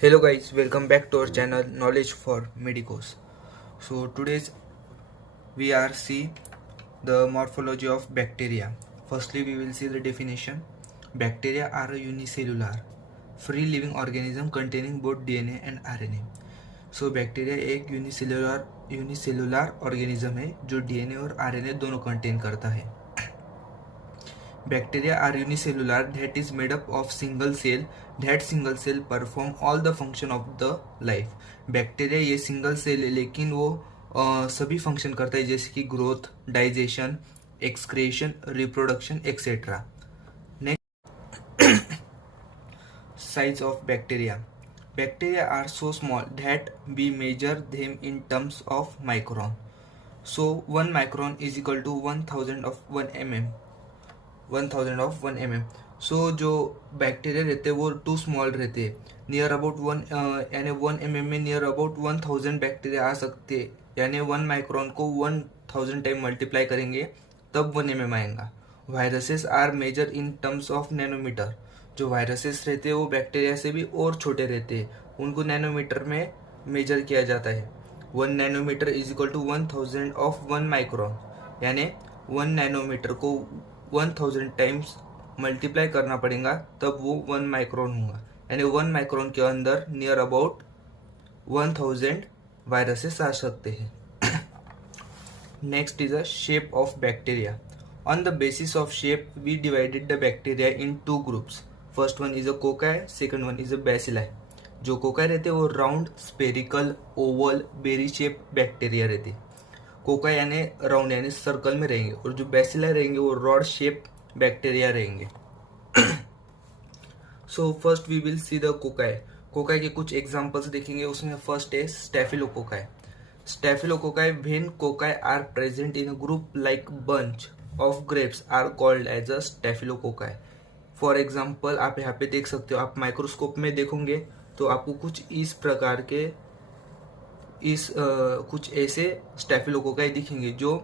Hello guys, welcome back to our channel Knowledge for Medicos. So today's we are see the morphology of bacteria. Firstly, we will see the definition. Bacteria are a unicellular, free living organism containing both DNA and RNA. So bacteria एक unicellular organism है जो DNA और RNA दोनों contain करता है. Bacteria are unicellular, that is made up of single cell. That single cell perform all the function of the life. Bacteria ये single cell है लेकिन वो सभी फंक्शन करता है जैसे कि growth, digestion, excretion, reproduction etcetera. Next, size of bacteria. Bacteria are so small that we measure them in terms of micron. So 1 micron is equal to 1000 of 1 mm. 1000 of 1 mm. सो जो bacteria रहते हैं वो to small रहते हैं. Near about 1 यानी 1 mm में near about 1000 bacteria आ सकते हैं. यानी 1 माइक्रोन को 1000 टाइम मल्टीप्लाई करेंगे तब 1 mm आएगा. Viruses are measure in terms of nanometer. जो वायरसेस रहते हैं वो बैक्टीरिया से भी और छोटे रहते हैं, उनको नैनोमीटर में मेजर किया जाता है. 1 nanometer is equal to 1000 of 1 micron. यानी 1 नैनोमीटर को 1000 टाइम्स मल्टीप्लाई करना पड़ेगा तब वो 1 माइक्रोन होगा. यानी 1 माइक्रोन के अंदर नियर अबाउट 1000 वायरसेस आ सकते हैं. Next is a shape of bacteria. On the basis of shape we divided the bacteria in 2 groups. First one is a cocci, second one is a bacilli. जो cocci रहते हैं वो round, spherical, oval, berry shape bacteria रहते हैं. Cocci यानी round यानी circle में रहेंगे और जो बेसिलाई रहेंगे वो रॉड शेप बैक्टीरिया रहेंगे. So first we will see the cocci. Cocci के कुछ एग्जांपल्स देखेंगे. उसमें फर्स्ट है staphylococci. Staphylococci when cocci are present in a group like bunch of grapes are called as a staphylococci. For example आप यहाँ पे देख सकते हो. आप माइक्रोस्कोप में देखोगे तो आपको कुछ इस प्रकार के कुछ ऐसे स्टेफिलोकोकाई दिखेंगे जो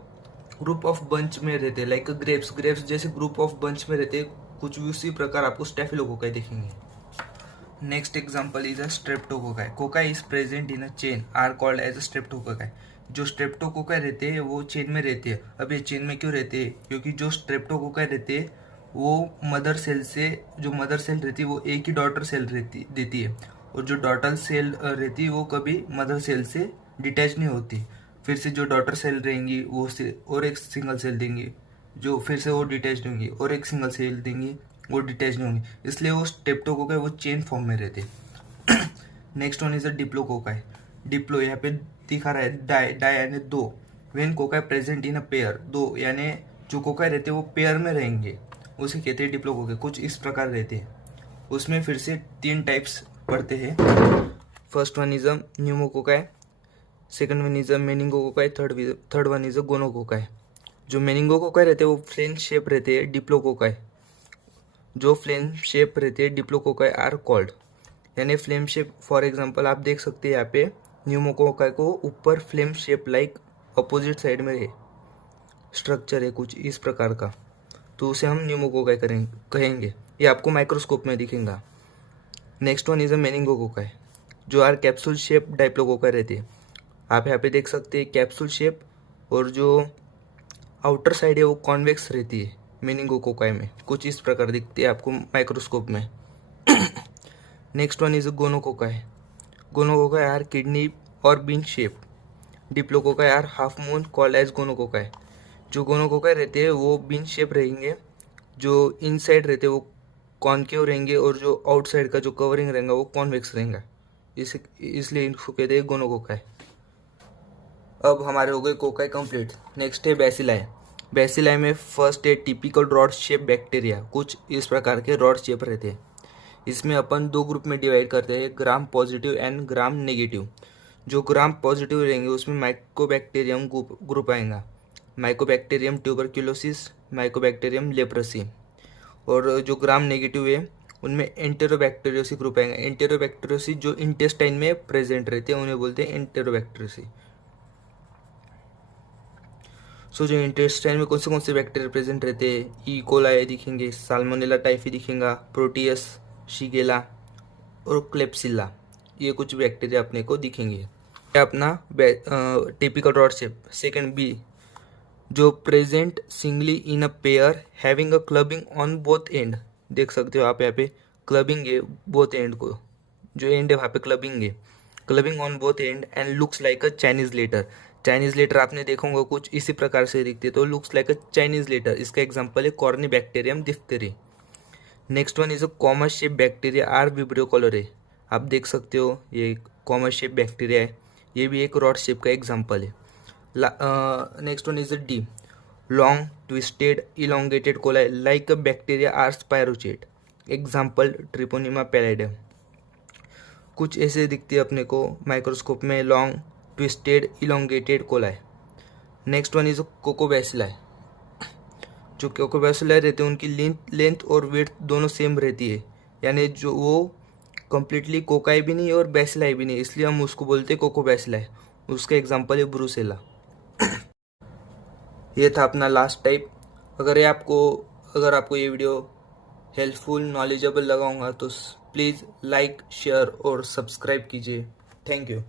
ग्रुप ऑफ बंच में रहते हैं. लाइक ग्रेप्स जैसे ग्रुप ऑफ बंच में रहते हैं, कुछ भी उसी प्रकार आपको स्टेफिलोकोकाई दिखेंगे. Next example is a streptococci. Cocci is present in a chain are called as a streptococci. जो स्ट्रेप्टोकोकाई रहते हैं वो चेन में रहते हैं. अब ये चेन में क्यों रहते हैं? क्योंकि जो स्ट्रेप्टोकोकाई रहते हैं वो मदर सेल से, जो मदर सेल रहती है वो एक ही डॉटर सेल देती है और जो डॉटर सेल रहती है वो कभी मदर सेल से डिटैच नहीं होती. फिर से जो डॉटर सेल रहेंगी वो और एक सिंगल सेल देंगी, जो फिर से वो डिटैच होंगी और एक सिंगल सेल देंगी, वो डिटैच नहीं होंगी. इसलिए वो स्ट्रेप्टोकोकाई वो चेन फॉर्म में रहते. Next one is a diplococci. Diplo यहाँ पे दिखा रहा है डाई यानी 2. When cocci present in a pair, 2 यानी जो कोकाई रहते हैं वो पेयर में रहेंगे, उसे कहते हैं डिप्लोकोकाई. कुछ इस प्रकार रहते हैं. उसमें फिर से 3 टाइप्स पढ़ते हैं. First one is a pneumococci, second one is a meningococci, third one is a gonococci. जो मेनिंगोकोकाई रहते हैं वो फ्लेन शेप रहते हैं डिप्लोकोकाई. जो फ्लेम शेप रहते हैं डिप्लोकोकाई आर कॉल्ड. यानी फ्लेम शेप, फॉर एग्जांपल आप देख सकते हैं यहाँ पे न्यूमोकोकाई को ऊपर flame shape like opposite side में है स्ट्रक्चर है कुछ इस प्रकार का, तो उसे हम न्यूमोकोकाई कहेंगे. ये आपको माइक्रोस्कोप में दिखेगा. Next one is a meningococci. जो आर कैप्सूल शेप डाइप्लोकोकाई रहती है. आप यहाँ पे देख सकते हैं कैप्सूल शेप, और जो आउटर साइड है वो कॉन्वेक्स रहती है मेनिंगोकोकाई में. कुछ इस प्रकार दिखती है आपको माइक्रोस्कोप में. Next one is a gonococci. Gonococci are kidney और bean shape. Diplococci are half moon called as gonococci. जो गोनोकोकाई रहते हैं वो बीन शेप रहेंगे, जो इनसाइड रहते हैं वो कॉनकेव रहेंगे और जो आउटसाइड का जो कवरिंग रहेगा वो कॉन्वेक्स रहेगा. इसलिए इनको कहते हैं गोनोकोकाई. अब हमारे हो गए कोकाई कंप्लीट. नेक्स्ट है बेसिलाई. बेसिलाई में फर्स्ट है टिपिकल रॉड शेप बैक्टीरिया. कुछ इस प्रकार के रॉड शेप रहते हैं. इसमें अपन 2 ग्रुप में डिवाइड करते हैं, gram positive and gram negative. जो ग्राम पॉजिटिव रहेंगे उसमें माइकोबैक्टीरियम ग्रुप आएगा. Mycobacterium tuberculosis, Mycobacterium leprosy. और जो ग्राम नेगेटिव है उनमें एंटेरोबैक्टीरियोसी ग्रुप आएगा. एंटेरोबैक्टीरियोसी जो इंटेस्टाइन में प्रेजेंट रहते हैं उन्हें बोलते हैं एंटेरोबैक्टीरियोसी. सो जो इंटेस्टाइन में कौन से बैक्टीरिया प्रेजेंट रहते हैं? ई कोलाई दिखेंगे, साल्मोनेला टाइफी दिखेगा, प्रोटियस, शिगेला और क्लेप्सिला. ये कुछ बैक्टीरिया अपने को दिखेंगे। ये अपना typical rod shape. Second B, जो present singly in a pair having a clubbing on both end. देख सकते हो आप यहाँ पे क्लबिंग है बोथ एंड को, जो एंड है वहाँ पे क्लबिंग है, clubbing on both end and looks like a Chinese letter. Chinese letter आपने देखा होगा कुछ इसी प्रकार से दिखते, तो looks like a Chinese letter. इसका एग्जाम्पल है corynebacterium diphtheriae. Next one is a comma shape bacteria are vibrio cholerae. आप देख सकते हो ये कॉमन शेप बैक्टीरिया है, ये भी एक रॉड शेप का एग्जाम्पल है। Next one is a D, long twisted elongated coli like a bacteria or spirochete. Example Treponema pallidum. कुछ ऐसे दिखती है अपने को माइक्रोस्कोप में, long twisted elongated coli. Next one is coccobacilli. जो कोकोबैसिलाई रहते हैं उनकी लेंथ और वेट दोनों सेम रहती है, यानी जो वो कम्प्लीटली कोकाई भी नहीं और बैसिलाई भी नहीं, इसलिए हम उसको बोलते हैं कोकोबैसिलाई। उसका एग्जाम्पल है ब्रूसेला। ये था अपना लास्ट टाइप। अगर आपको ये वीडियो हेल्पफुल नॉलेजेबल लगा होगा तो प्लीज़ लाइक शेयर और सब्सक्राइब कीजिए। Thank you.